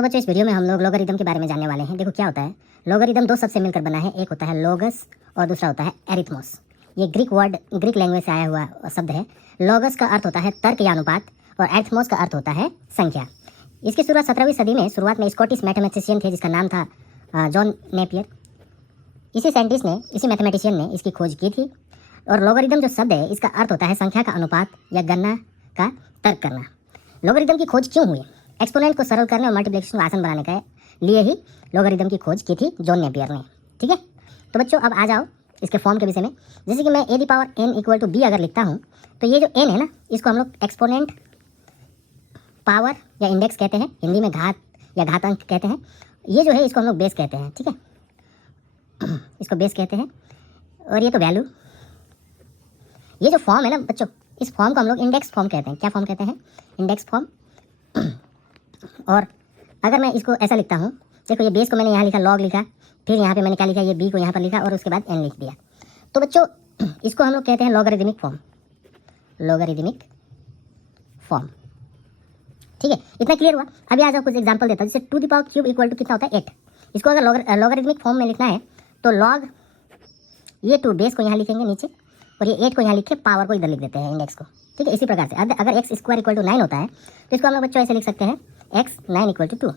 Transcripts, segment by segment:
तो बच्चों इस वीडियो में हम लोग लॉगरिदम के बारे में जानने वाले हैं। देखो क्या होता है, लॉगरिदम दो शब्द से मिलकर बना है। एक होता है लोगस और दूसरा होता है एरिथमोस। ये ग्रीक लैंग्वेज से आया हुआ शब्द है। लोगस का अर्थ होता है तर्क या अनुपात और एरिथमोस का अर्थ होता है संख्या। इसकी शुरुआत 17वीं सदी में शुरुआत में स्कॉटिश मैथमेटिशियन थे जिसका नाम था जॉन नेपियर। इसी साइंटिस्ट ने, इसी मैथमेटिशियन ने इसकी खोज की थी। और लॉगरिदम जो शब्द है इसका अर्थ होता है संख्या का अनुपात या गणना का तर्क करना। लॉगरिदम की खोज क्यों हुई? एक्सपोनेंट को सरल करने और मल्टीप्लिकेशन को आसान बनाने के लिए ही लॉगरिदम की खोज की थी जॉन नेपियर ने। ठीक है, तो बच्चों अब आ जाओ इसके फॉर्म के विषय में। जैसे कि मैं a the power n equal to b अगर लिखता हूँ तो ये जो n है ना, इसको हम लोग एक्सपोनेंट पावर या इंडेक्स कहते हैं, हिंदी में घात या घातांक कहते हैं। ये जो है इसको हम लोग बेस कहते हैं। ठीक है, इसको बेस कहते हैं। और ये तो वैल्यू, ये जो फॉर्म है ना बच्चों, इस फॉर्म को हम लोग इंडेक्स फॉर्म कहते हैं। क्या फॉर्म कहते हैं? Index form. और अगर मैं इसको ऐसा लिखता हूँ, देखो ये बेस को मैंने यहाँ लिखा, लॉग लिखा, फिर यहाँ पे मैंने क्या लिखा, ये b को यहाँ पर लिखा और उसके बाद n लिख दिया। तो बच्चों इसको हम लोग कहते हैं लॉगरिदमिक फॉर्म। Logarithmic form. ठीक है, इतना क्लियर हुआ। अभी आ जाओ कुछ एग्जांपल देता हूँ। जैसे two the power cube equal to कितना होता है 8। इसको अगर लॉगरिदमिक फॉर्म में लिखना है तो लॉग, ये टू बेस को यहाँ लिखेंगे नीचे और ये 8 को यहाँ लिख के पावर को इधर लिख देते हैं, इंडेक्स को। ठीक है, इसी प्रकार से अगर एक्स स्क्वायर इक्वल टू 9 होता है तो इसको हम लोग बच्चों ऐसे लिख सकते हैं एक्स 9 इक्वल टू 2।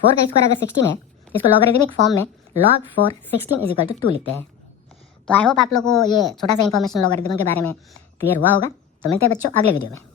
4 का स्क्वायर अगर 16 है, इसको लॉगरिदमिक फॉर्म में log 4 16 इज इक्वल टू 2 लिखते हैं। तो आई होप आप लोगों को ये छोटा सा इन्फॉर्मेशन लॉगरिदम के बारे में क्लियर हुआ होगा। तो मिलते हैं बच्चों अगले वीडियो में।